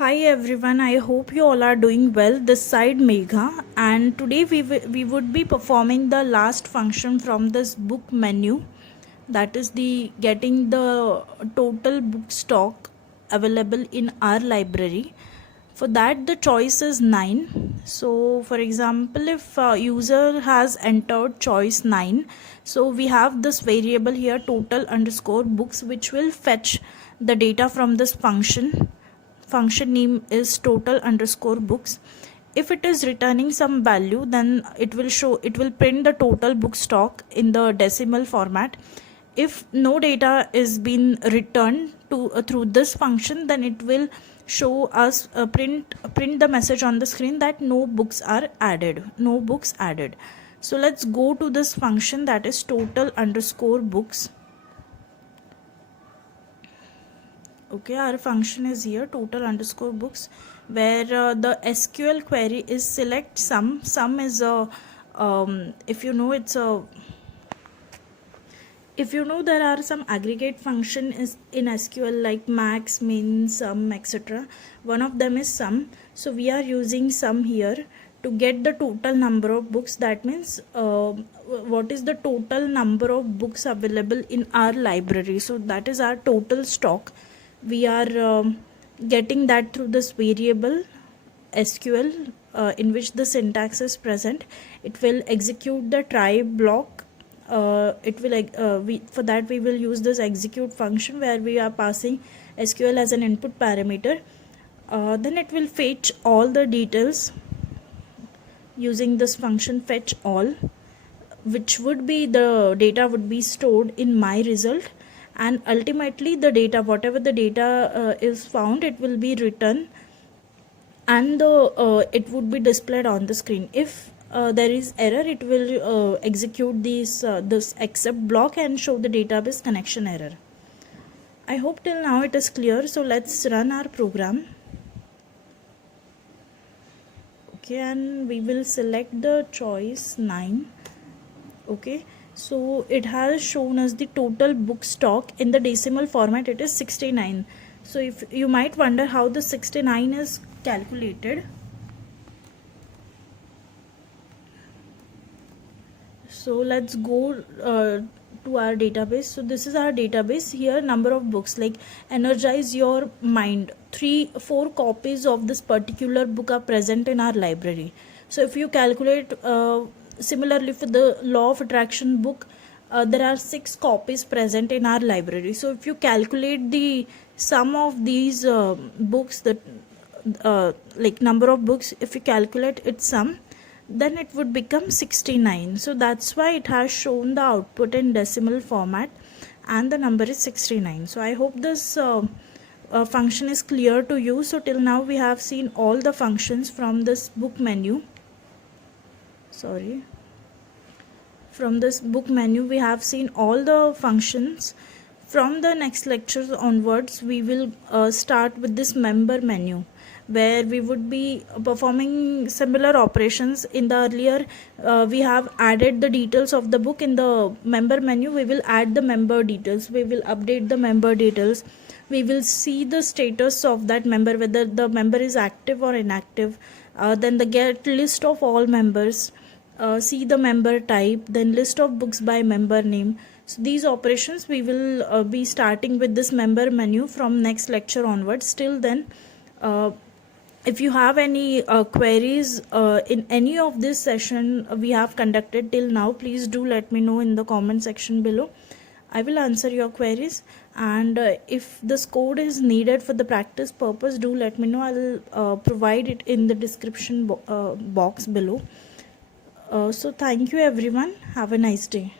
Hi everyone, I hope you all are doing well. This side Megha, and today we would be performing the last function from this book menu, that is the getting the total book stock available in our library. For that the choice is 9. So for example, if user has entered choice 9, so we have this variable here total underscore books, which will fetch the data from this function name is total underscore books. If it is returning some value, then it will print the total book stock in the decimal format. If no data is been returned to through this function, then it will show us print the message on the screen that no books added. So let's go to this function, that is total underscore books. Okay, our function is here total underscore books, where the SQL query is select sum is a if you know there are some aggregate function is in SQL like max, min, sum, etc. One of them is sum, so we are using sum here to get the total number of books. That means what is the total number of books available in our library, so that is our total stock. We are getting that through this variable SQL in which the syntax is present. It will execute the try block. For that we will use this execute function, where we are passing SQL as an input parameter. Then it will fetch all the details using this function fetch all, which would be the data would be stored in my result, and ultimately the data, whatever the data is found, it will be written, and it would be displayed on the screen. If there is error, it will execute this except block and show the database connection error. I hope till now it is clear. So let's run our program. Okay, and we will select the choice 9. Okay, so it has shown us the total book stock in the decimal format. It is 69. So if you might wonder how the 69 is calculated, so let's go to our database. So this is our database. Here number of books, like energize your mind, 4 copies of this particular book are present in our library. So if you calculate similarly for the law of attraction book, there are 6 copies present in our library. So if you calculate the sum of these books, that like number of books, if you calculate its sum, then it would become 69. So that's why it has shown the output in decimal format, and the number is 69. So I hope this function is clear to you. So till now we have seen all the functions from this book menu. From this book menu we have seen all the functions. From the next lecture onwards, we will start with this member menu, where we would be performing similar operations. In the earlier we have added the details of the book. In the member menu we will add the member details, we will update the member details, we will see the status of that member, whether the member is active or inactive, then the get list of all members, see the member type, then list of books by member name. So these operations we will be starting with this member menu from next lecture onwards. Till then, if you have any queries in any of this session we have conducted till now, please do let me know in the comment section below. I will answer your queries, and if this code is needed for the practice purpose, do let me know. I will provide it in the description box below. So thank you everyone. Have a nice day.